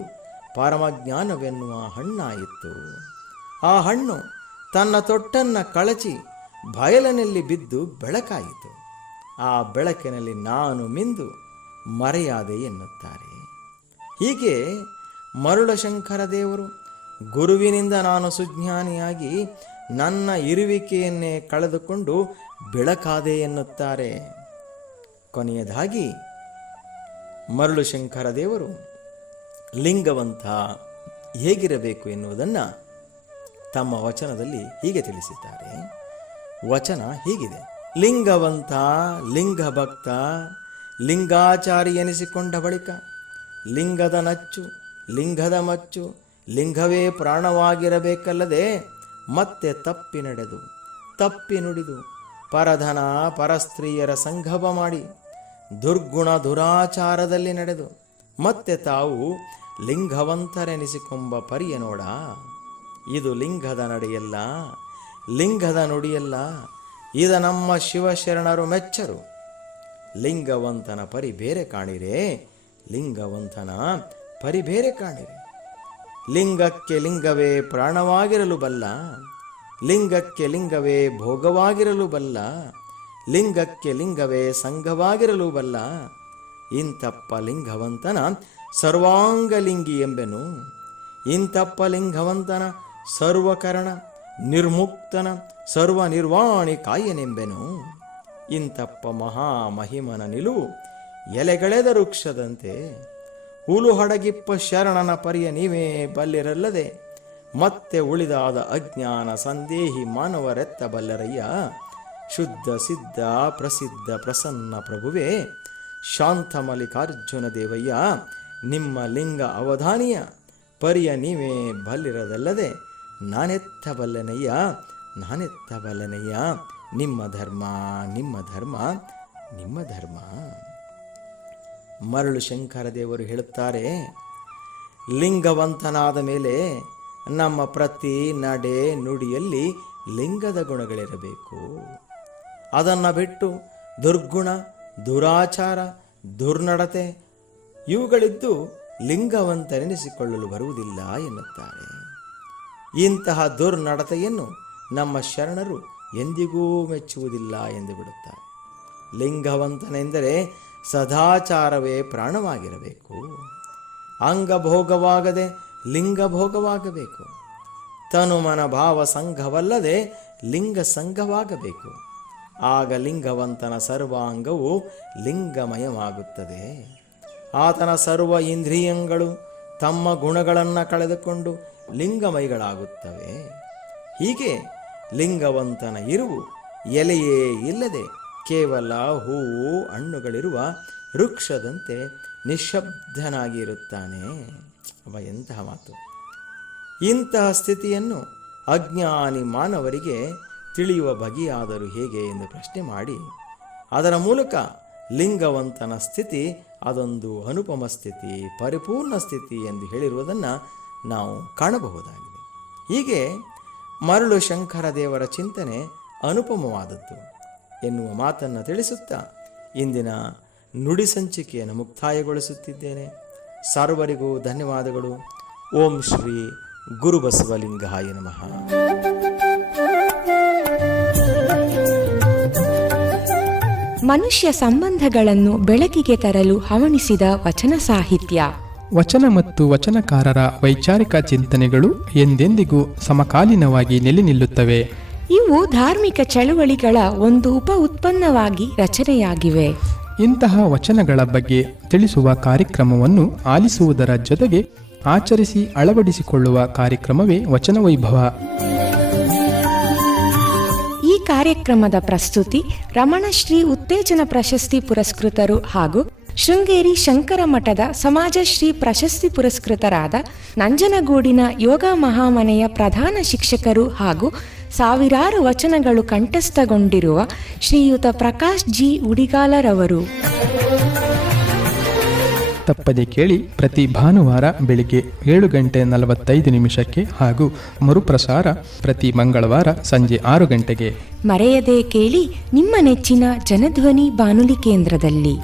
ಪರಮಜ್ಞಾನವೆನ್ನುವ ಹಣ್ಣಾಯಿತು. ಆ ಹಣ್ಣು ತನ್ನ ತೊಟ್ಟನ್ನು ಕಳಚಿ ಬಯಲನಲ್ಲಿ ಬಿದ್ದು ಬೆಳಕಾಯಿತು. ಆ ಬೆಳಕಿನಲ್ಲಿ ನಾನು ಮಿಂದು ಮರೆಯಾದೆ ಎನ್ನುತ್ತಾರೆ. ಹೀಗೆ ಮರುಳಶಂಕರ ದೇವರು ಗುರುವಿನಿಂದ ನಾನು ಸುಜ್ಞಾನಿಯಾಗಿ ನನ್ನ ಇರುವಿಕೆಯನ್ನೇ ಕಳೆದುಕೊಂಡು ಬೆಳಕಾದೆ ಎನ್ನುತ್ತಾರೆ. ಕೊನೆಯದಾಗಿ ಮರಳುಶಂಕರ ದೇವರು ಲಿಂಗವಂತ ಹೇಗಿರಬೇಕು ಎನ್ನುವುದನ್ನು ತಮ್ಮ ವಚನದಲ್ಲಿ ಹೀಗೆ ತಿಳಿಸಿದ್ದಾರೆ. ವಚನ ಹೀಗಿದೆ. ಲಿಂಗವಂತ, ಲಿಂಗಭಕ್ತ, ಲಿಂಗಾಚಾರಿ ಎನಿಸಿಕೊಂಡ ಬಳಿಕ ಲಿಂಗದ ನಚ್ಚು, ಲಿಂಗದ ಮಚ್ಚು, ಲಿಂಗವೇ ಪ್ರಾಣವಾಗಿರಬೇಕಲ್ಲದೆ ಮತ್ತೆ ತಪ್ಪಿ ನಡೆದು, ತಪ್ಪಿ ನುಡಿದು ಪರಧನ ಪರಸ್ತ್ರೀಯರ ಸಂಗಮ ಮಾಡಿ ದುರ್ಗುಣ ದುರಾಚಾರದಲ್ಲಿ ನಡೆದು ಮತ್ತೆ ತಾವು ಲಿಂಗವಂತರೆನಿಸಿಕೊಂಬ ಪರಿಯ ನೋಡ. ಇದು ಲಿಂಗದ ನಡೆಯಲ್ಲ, ಲಿಂಗದ ನುಡಿಯಲ್ಲ. ಇದ ನಮ್ಮ ಶಿವಶರಣರು ಮೆಚ್ಚರು. ಲಿಂಗವಂತನ ಪರಿ ಬೇರೆ ಕಾಣಿರೆ. ಲಿಂಗವಂತನ ಪರಿ ಬೇರೆ ಕಾಣಿರೆ. ಲಿಂಗಕ್ಕೆ ಲಿಂಗವೇ ಪ್ರಾಣವಾಗಿರಲು ಬಲ್ಲ. ಲಿಂಗಕ್ಕೆ ಲಿಂಗವೇ ಭೋಗವಾಗಿರಲು ಬಲ್ಲ. ಲಿಂಗಕ್ಕೆ ಲಿಂಗವೇ ಸಂಘವಾಗಿರಲು ಬಲ್ಲ. ಇಂತಪ್ಪ ಲಿಂಗವಂತನ ಸರ್ವಾಂಗಲಿಂಗಿ ಎಂಬೆನು. ಇಂತಪ್ಪ ಲಿಂಗವಂತನ ಸರ್ವಕರಣ. ನಿರ್ಮುಕ್ತನ ಸರ್ವ ನಿರ್ವಾಣಿ ಕಾಯನೆಂಬೆನು. ಇಂತಪ್ಪ ಮಹಾಮಹಿಮನ ನಿಲುವು ಎಲೆಗಳೆದ ವೃಕ್ಷದಂತೆ ಹುಲು ಹಡಗಿಪ್ಪ ಶರಣನ ಪರಿಯ ನೀವೇ ಬಲ್ಲಿರಲ್ಲದೆ. ಮತ್ತೆ ಉಳಿದಾದ ಅಜ್ಞಾನ ಸಂದೇಹಿ ಮಾನವರೆತ್ತ ಬಲ್ಲರಯ್ಯ. ಶುದ್ಧ, ಸಿದ್ಧ, ಪ್ರಸಿದ್ಧ, ಪ್ರಸನ್ನ ಪ್ರಭುವೆ. ಶಾಂತ ಮಲ್ಲಿಕಾರ್ಜುನ ದೇವಯ್ಯ, ನಿಮ್ಮ ಲಿಂಗ ಅವಧಾನಿಯ ಪರಿಯ ನೀವೇ ಬಲ್ಲಿರದಲ್ಲದೆ. ನಾನೆತ್ತ ಬಲ್ಲನಯ್ಯ ನಿಮ್ಮ ಧರ್ಮ ನಿಮ್ಮ ಧರ್ಮ ನಿಮ್ಮ ಧರ್ಮ. ಮರಳು ಶಂಕರ ದೇವರು ಹೇಳುತ್ತಾರೆ, ಲಿಂಗವಂತನಾದ ಮೇಲೆ ನಮ್ಮ ಪ್ರತಿ ನಡೆ ನುಡಿಯಲ್ಲಿ ಲಿಂಗದ ಗುಣಗಳಿರಬೇಕು. ಅದನ್ನು ಬಿಟ್ಟು ದುರ್ಗುಣ, ದುರಾಚಾರ, ದುರ್ನಡತೆ ಇವುಗಳಿದ್ದು ಲಿಂಗವಂತನೆನಿಸಿಕೊಳ್ಳಲು ಬರುವುದಿಲ್ಲ ಎನ್ನುತ್ತಾರೆ. ಇಂತಹ ದುರ್ನಡತೆಯನ್ನು ನಮ್ಮ ಶರಣರು ಎಂದಿಗೂ ಮೆಚ್ಚುವುದಿಲ್ಲ ಎಂದು ಬಿಡುತ್ತಾರೆ. ಲಿಂಗವಂತನೆಂದರೆ ಸದಾಚಾರವೇ ಪ್ರಾಣವಾಗಿರಬೇಕು. ಅಂಗಭೋಗವಾಗದೆ ಲಿಂಗಭೋಗವಾಗಬೇಕು. ತನುಮನ ಭಾವ ಸಂಘವಲ್ಲದೆ ಲಿಂಗ ಸಂಘವಾಗಬೇಕು. ಆಗ ಲಿಂಗವಂತನ ಸರ್ವಾಂಗವು ಲಿಂಗಮಯವಾಗುತ್ತದೆ. ಆತನ ಸರ್ವ ಇಂದ್ರಿಯಗಳು ತಮ್ಮ ಗುಣಗಳನ್ನು ಕಳೆದುಕೊಂಡು ಲಿಂಗಮಯಗಳಾಗುತ್ತವೆ. ಹೀಗೆ ಲಿಂಗವಂತನ ಇರುವು ಎಲೆಯೇ ಇಲ್ಲದೆ ಕೇವಲ ಹೂವು ಹಣ್ಣುಗಳಿರುವ ವೃಕ್ಷದಂತೆ ನಿಶಬ್ದನಾಗಿರುತ್ತಾನೆ ಅವ ಎಂತಹ ಮಾತು. ಇಂತಹ ಸ್ಥಿತಿಯನ್ನು ಅಜ್ಞಾನಿ ಮಾನವರಿಗೆ ತಿಳಿಯುವ ಬಗೆಯಾದರೂ ಹೇಗೆ ಎಂದು ಪ್ರಶ್ನೆ ಮಾಡಿ, ಅದರ ಮೂಲಕ ಲಿಂಗವಂತನ ಸ್ಥಿತಿ ಅದೊಂದು ಅನುಪಮ ಸ್ಥಿತಿ, ಪರಿಪೂರ್ಣ ಸ್ಥಿತಿ ಎಂದು ಹೇಳಿರುವುದನ್ನು ನಾವು ಕಾಣಬಹುದಾಗಿದೆ. ಹೀಗೆ ಮರಳು ಶಂಕರ ದೇವರ ಚಿಂತನೆ ಅನುಪಮವಾದದ್ದು ಎನ್ನುವ ಮಾತನ್ನು ತಿಳಿಸುತ್ತಾ ಇಂದಿನ ನುಡಿ ಸಂಚಿಕೆಯನ್ನು ಮುಕ್ತಾಯಗೊಳಿಸುತ್ತಿದ್ದೇನೆ. ಸರ್ವರಿಗೂ ಧನ್ಯವಾದಗಳು. ಓಂ ಶ್ರೀ ಗುರುಬಸವಲಿಂಗಾಯ ನಮಃ. ಮನುಷ್ಯ ಸಂಬಂಧಗಳನ್ನು ಬೆಳಕಿಗೆ ತರಲು ಹವಣಿಸಿದ ವಚನ ಸಾಹಿತ್ಯ. ವಚನ ಮತ್ತು ವಚನಕಾರರ ವೈಚಾರಿಕ ಚಿಂತನೆಗಳು ಎಂದೆಂದಿಗೂ ಸಮಕಾಲೀನವಾಗಿ ನೆಲೆ ನಿಲ್ಲುತ್ತವೆ. ಇವು ಧಾರ್ಮಿಕ ಚಳುವಳಿಗಳ ಒಂದು ಉಪ ಉತ್ಪನ್ನವಾಗಿ ರಚನೆಯಾಗಿವೆ. ಇಂತಹ ವಚನಗಳ ಬಗ್ಗೆ ತಿಳಿಸುವ ಕಾರ್ಯಕ್ರಮವನ್ನು ಆಲಿಸುವುದರ ಜೊತೆಗೆ ಆಚರಿಸಿ ಅಳವಡಿಸಿಕೊಳ್ಳುವ ಕಾರ್ಯಕ್ರಮವೇ ವಚನ ವೈಭವ. ಈ ಕಾರ್ಯಕ್ರಮದ ಪ್ರಸ್ತುತಿ ರಮಣಶ್ರೀ ಉತ್ತೇಜನ ಪ್ರಶಸ್ತಿ ಪುರಸ್ಕೃತರು ಹಾಗೂ ಶೃಂಗೇರಿ ಶಂಕರ ಮಠದ ಸಮಾಜಶ್ರೀ ಪ್ರಶಸ್ತಿ ಪುರಸ್ಕೃತರಾದ ನಂಜನಗೂಡಿನ ಯೋಗ ಮಹಾಮನೆಯ ಪ್ರಧಾನ ಶಿಕ್ಷಕರು ಹಾಗೂ ಸಾವಿರಾರು ವಚನಗಳು ಕಂಠಸ್ಥಗೊಂಡಿರುವ ಶ್ರೀಯುತ ಪ್ರಕಾಶ್ ಜಿ ಉಡಿಗಾಲರವರು. ತಪ್ಪದೆ ಕೇಳಿ ಪ್ರತಿ ಭಾನುವಾರ ಬೆಳಿಗ್ಗೆ ಏಳು ಗಂಟೆ ನಲವತ್ತೈದು ನಿಮಿಷಕ್ಕೆ ಹಾಗೂ ಮರುಪ್ರಸಾರ ಪ್ರತಿ ಮಂಗಳವಾರ ಸಂಜೆ ಆರು ಗಂಟೆಗೆ. ಮರೆಯದೆ ಕೇಳಿ ನಿಮ್ಮ ನೆಚ್ಚಿನ ಜನಧ್ವನಿ ಬಾನುಲಿ ಕೇಂದ್ರದಲ್ಲಿ.